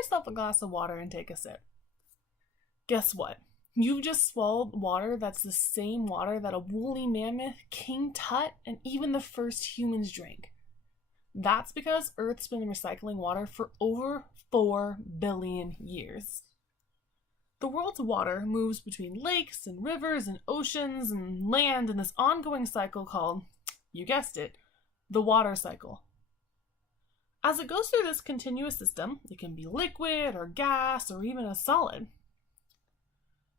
yourself a glass of water and take a sip. Guess what? You've just swallowed water that's the same water that a woolly mammoth, King Tut, and even the first humans drank. That's because Earth's been recycling water for over 4 billion years. The world's water moves between lakes and rivers and oceans and land in this ongoing cycle called, you guessed it, the water cycle. As it goes through this continuous system, it can be liquid or gas or even a solid.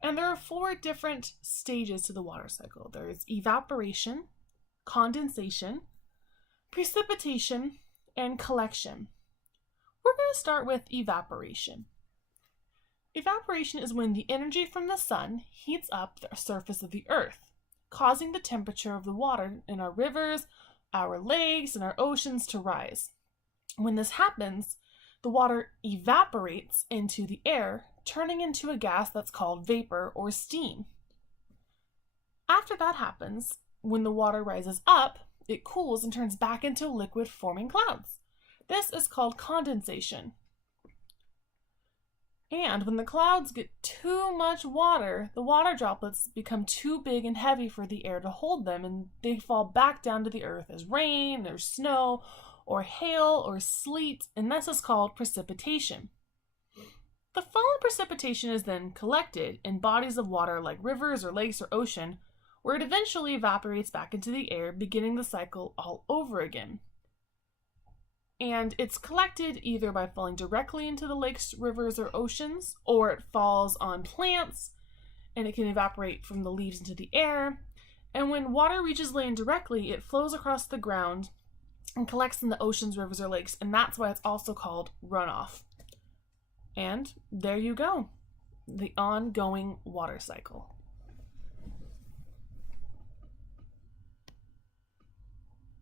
And there are 4 different stages to the water cycle. There's evaporation, condensation, precipitation, and collection. We're going to start with evaporation. Evaporation is when the energy from the sun heats up the surface of the earth, causing the temperature of the water in our rivers, our lakes, and our oceans to rise. When this happens, the water evaporates into the air, turning into a gas that's called vapor or steam. After that happens, when the water rises up, it cools and turns back into liquid, forming clouds. This is called condensation. And when the clouds get too much water, the water droplets become too big and heavy for the air to hold them, and they fall back down to the earth as rain or snow or hail or sleet, and this is called precipitation. The fallen precipitation is then collected in bodies of water like rivers or lakes or ocean, where it eventually evaporates back into the air, beginning the cycle all over again. And it's collected either by falling directly into the lakes, rivers, or oceans, or it falls on plants, and it can evaporate from the leaves into the air. And when water reaches land directly, it flows across the ground and collects in the oceans, rivers, or lakes, and that's why it's also called runoff. And there you go, the ongoing water cycle.